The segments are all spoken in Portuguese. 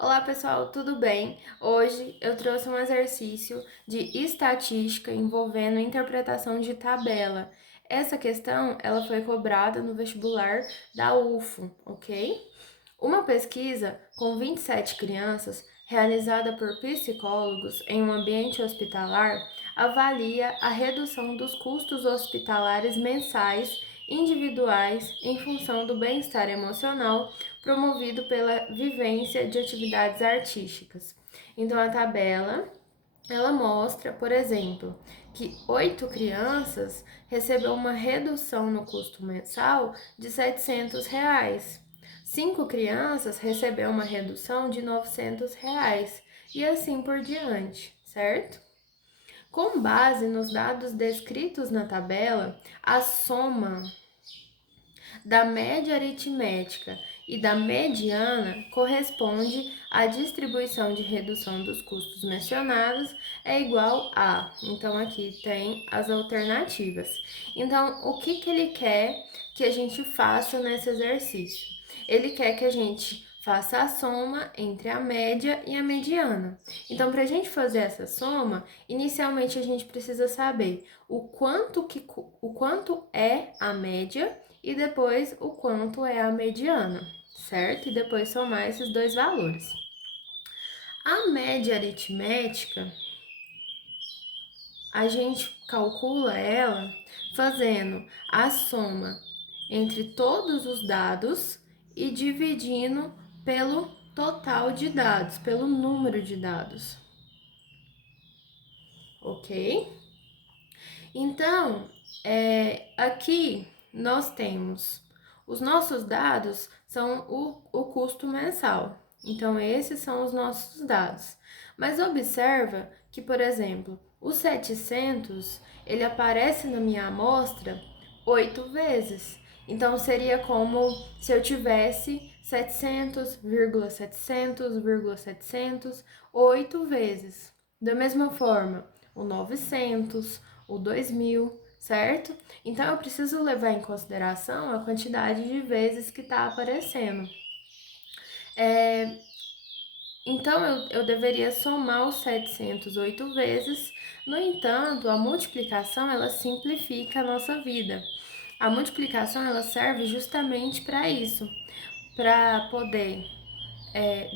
Olá pessoal, tudo bem? Hoje eu trouxe um exercício de estatística envolvendo interpretação de tabela. Essa questão ela foi cobrada no vestibular da UFO, ok? Uma pesquisa com 27 crianças, realizada por psicólogos em um ambiente hospitalar, avalia a redução dos custos hospitalares mensais individuais em função do bem-estar emocional promovido pela vivência de atividades artísticas. Então a tabela ela mostra, por exemplo, que 8 crianças recebeu uma redução no custo mensal de R$ 700. 5 crianças recebeu uma redução de R$ 900 e assim por diante, certo? Com base nos dados descritos na tabela, a soma da média aritmética e da mediana corresponde à distribuição de redução dos custos mencionados é igual a. Então aqui tem as alternativas. Então, o que ele quer que a gente faça nesse exercício? Ele quer que a gente faça a soma entre a média e a mediana. Então, para a gente fazer essa soma, inicialmente a gente precisa saber o quanto é a média e depois o quanto é a mediana, certo? E depois somar esses dois valores. A média aritmética, a gente calcula ela fazendo a soma entre todos os dados e dividindo pelo total de dados, pelo número de dados. Ok? Então, aqui nós temos os nossos dados são o custo mensal. Então, esses são os nossos dados. Mas observa que, por exemplo, o 700, ele aparece na minha amostra 8 vezes. Então, seria como se eu tivesse 700,700,700, 8 vezes. Da mesma forma, o 900, o 2000, certo? Então eu preciso levar em consideração a quantidade de vezes que está aparecendo. Então eu deveria somar os 708 vezes. No entanto, a multiplicação ela simplifica a nossa vida. A multiplicação ela serve justamente para isso, para poder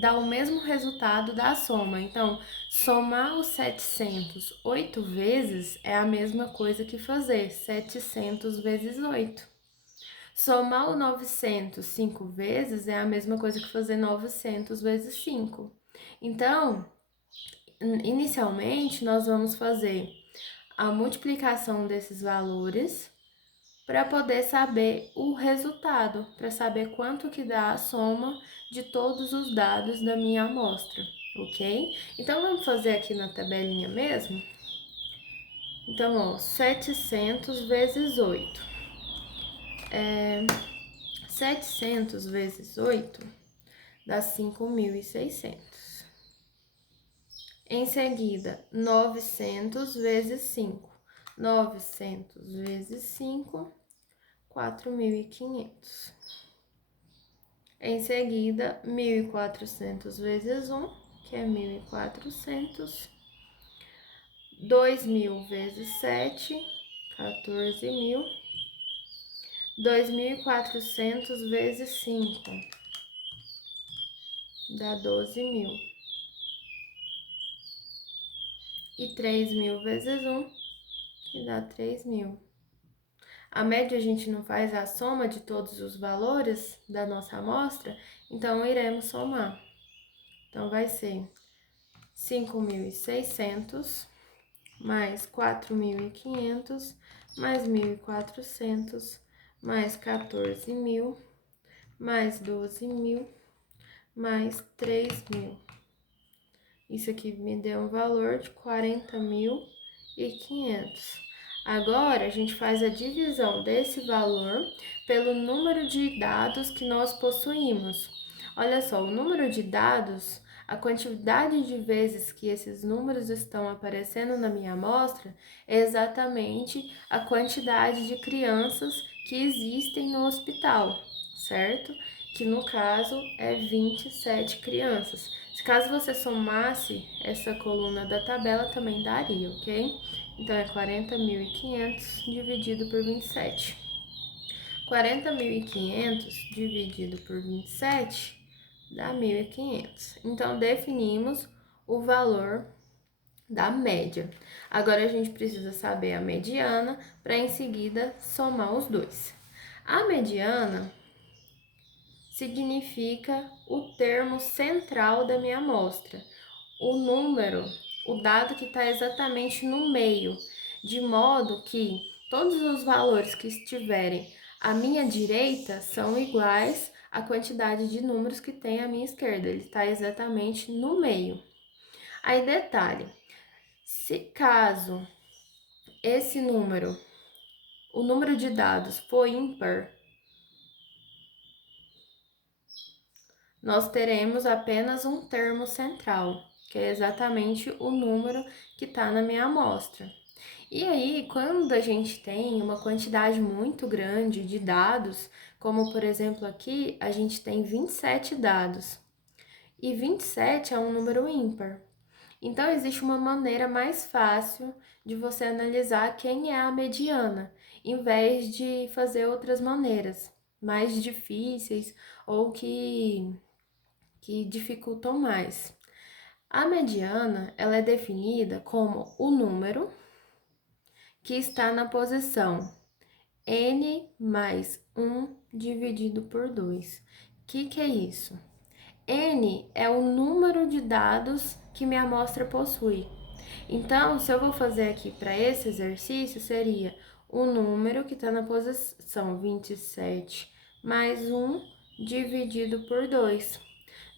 dá o mesmo resultado da soma. Então, somar os 700 8 vezes é a mesma coisa que fazer 700 vezes 8. Somar o 900 5 vezes é a mesma coisa que fazer 900 vezes 5. Então, inicialmente, nós vamos fazer a multiplicação desses valores para poder saber o resultado, para saber quanto que dá a soma de todos os dados da minha amostra, ok? Então, vamos fazer aqui na tabelinha mesmo? Então, ó, 700 vezes 8. 700 vezes 8 dá 5.600. Em seguida, 900 vezes 5. 900 vezes 5, 4.500. Em seguida, 1.400 vezes 1, que é 1.400. 2.000 vezes 7, 14.000. 2.400 vezes 5, dá 12.000. E 3.000 vezes 1, que dá 3.000. A média a gente não faz a soma de todos os valores da nossa amostra, então iremos somar. Então vai ser 5.600 mais 4.500 mais 1.400 mais 14.000 mais 12.000 mais 3.000. Isso aqui me deu um valor de 40.500. Agora, a gente faz a divisão desse valor pelo número de dados que nós possuímos. Olha só, o número de dados, a quantidade de vezes que esses números estão aparecendo na minha amostra é exatamente a quantidade de crianças que existem no hospital, certo? que no caso é 27 crianças. Se caso você somasse essa coluna da tabela, também daria, ok? Então, é 40.500 dividido por 27. 40.500 dividido por 27 dá 1.500. Então, definimos o valor da média. Agora, a gente precisa saber a mediana para, em seguida, somar os dois. A mediana significa o termo central da minha amostra, o número, o dado que está exatamente no meio, de modo que todos os valores que estiverem à minha direita são iguais à quantidade de números que tem à minha esquerda, ele está exatamente no meio. Aí, detalhe, se caso esse número, o número de dados for ímpar, nós teremos apenas um termo central, que é exatamente o número que está na minha amostra. E aí, quando a gente tem uma quantidade muito grande de dados, como por exemplo aqui, a gente tem 27 dados, e 27 é um número ímpar. Então, existe uma maneira mais fácil de você analisar quem é a mediana, em vez de fazer outras maneiras mais difíceis ou que dificultam mais. A mediana, ela é definida como o número que está na posição n mais 1 dividido por 2. O que é isso? N é o número de dados que minha amostra possui. Então, se eu vou fazer aqui para esse exercício, seria o número que está na posição 27 mais 1 dividido por 2.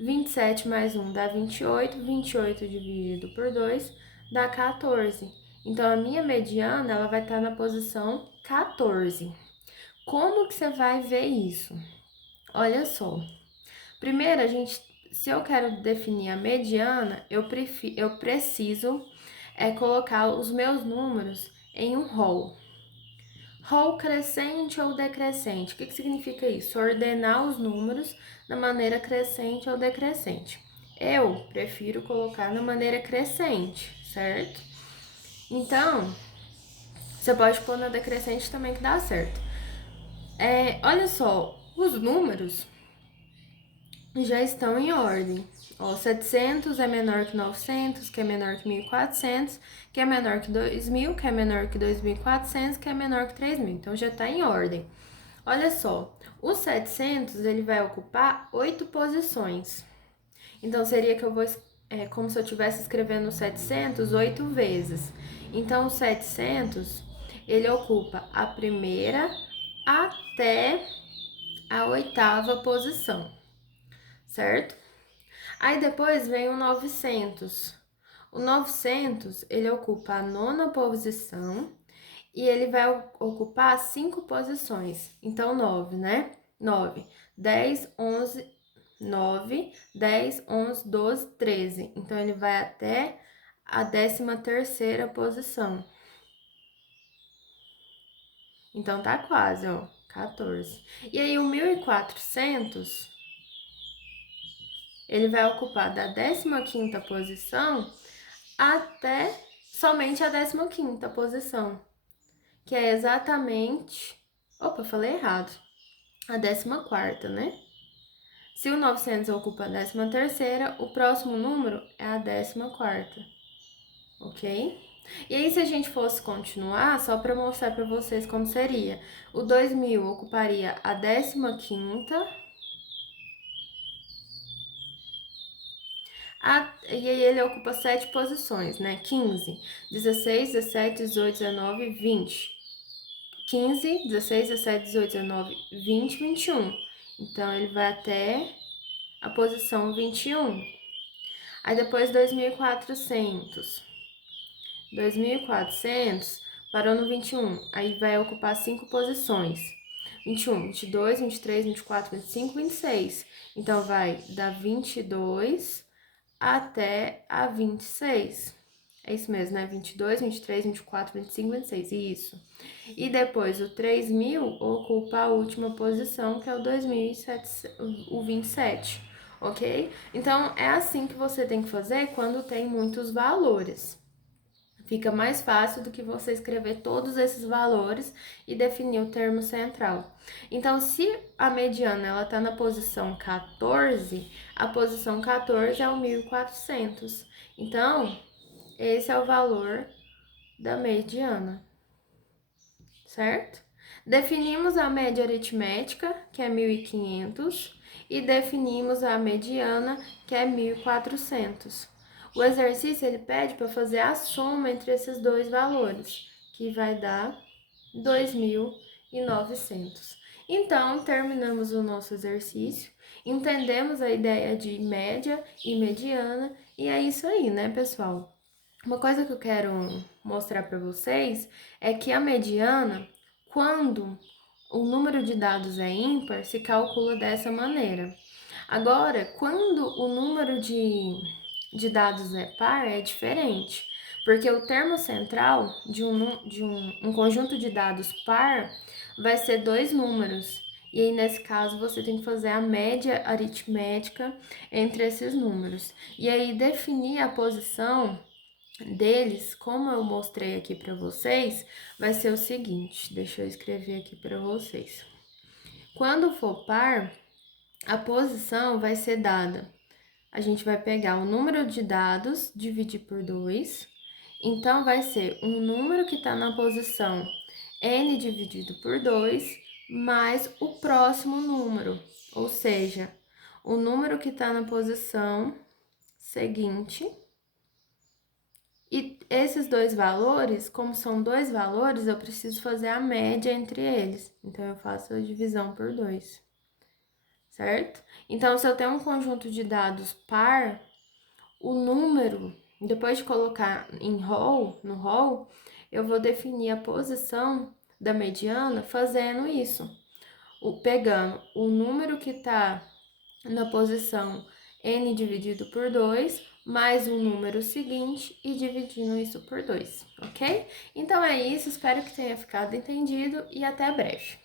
27 mais 1 dá 28, 28 dividido por 2 dá 14. Então, a minha mediana, ela vai estar na posição 14. Como que você vai ver isso? Olha só. Primeiro, se eu quero definir a mediana, eu preciso colocar os meus números em um rol. Rol crescente ou decrescente. O que significa isso? Ordenar os números da maneira crescente ou decrescente. Eu prefiro colocar na maneira crescente, certo? Então, você pode pôr na decrescente também que dá certo. Olha só, os números já estão em ordem. Ó, 700 é menor que 900, que é menor que 1.400, que é menor que 2.000, que é menor que 2.400, que é menor que 3.000. Então, já está em ordem. Olha só, o 700, ele vai ocupar 8 posições. Então, seria que eu vou, como se eu estivesse escrevendo 700 8 vezes. Então, o 700, ele ocupa a primeira até a 8ª posição, certo? Aí depois vem o 900. O 900, ele ocupa a 9ª posição e ele vai ocupar 5 posições. Então, 9, né? 9, 10, 11, 9, 10, 11, 12, 13. Então, ele vai até a 13ª posição. Então, tá quase, ó, 14. E aí, o 1.400, ele vai ocupar da 15ª posição até somente a 15ª posição, que é exatamente... Opa, falei errado. A 14ª, né? Se o 900 ocupa a 13ª, o próximo número é a 14ª, ok? E aí, se a gente fosse continuar, só para mostrar para vocês como seria, o 2.000 ocuparia a 15ª, e aí ele ocupa 7 posições, né? 15, 16, 17, 18, 19, 20. 15, 16, 17, 18, 19, 20, 21. Então, ele vai até a posição 21. Aí, depois, 2.400. 2.400 parou no 21. Aí, vai ocupar 5 posições. 21, 22, 23, 24, 25, 26. Então, vai da 22 até a 26. É isso mesmo, né? 22, 23, 24, 25, 26, isso. E depois o 3.000 ocupa a última posição, que é o 2.007, o 27, ok? Então, é assim que você tem que fazer quando tem muitos valores. Fica mais fácil do que você escrever todos esses valores e definir o termo central. Então, se a mediana ela está na posição 14, a posição 14 é o 1.400. Então, esse é o valor da mediana, certo? Definimos a média aritmética, que é 1.500, e definimos a mediana, que é 1.400. O exercício ele pede para fazer a soma entre esses dois valores, que vai dar 2.900. Então, terminamos o nosso exercício, entendemos a ideia de média e mediana, e é isso aí, né, pessoal? Uma coisa que eu quero mostrar para vocês é que a mediana, quando o número de dados é ímpar, se calcula dessa maneira. Agora, quando o número de dados é par, é diferente, porque o termo central de um conjunto de dados par vai ser dois números. E aí, nesse caso, você tem que fazer a média aritmética entre esses números. E aí, definir a posição deles, como eu mostrei aqui para vocês, vai ser o seguinte, deixa eu escrever aqui para vocês. Quando for par, a posição vai ser dada. A gente vai pegar o número de dados, dividir por 2. Então, vai ser um número que está na posição n dividido por 2, mais o próximo número. Ou seja, o número que está na posição seguinte. E esses dois valores, como são dois valores, eu preciso fazer a média entre eles. Então, eu faço a divisão por 2, certo? Então, se eu tenho um conjunto de dados par, o número, depois de colocar no row, eu vou definir a posição da mediana fazendo isso. Pegando o número que está na posição n dividido por 2, mais o número seguinte e dividindo isso por 2, ok? Então é isso, espero que tenha ficado entendido e até breve.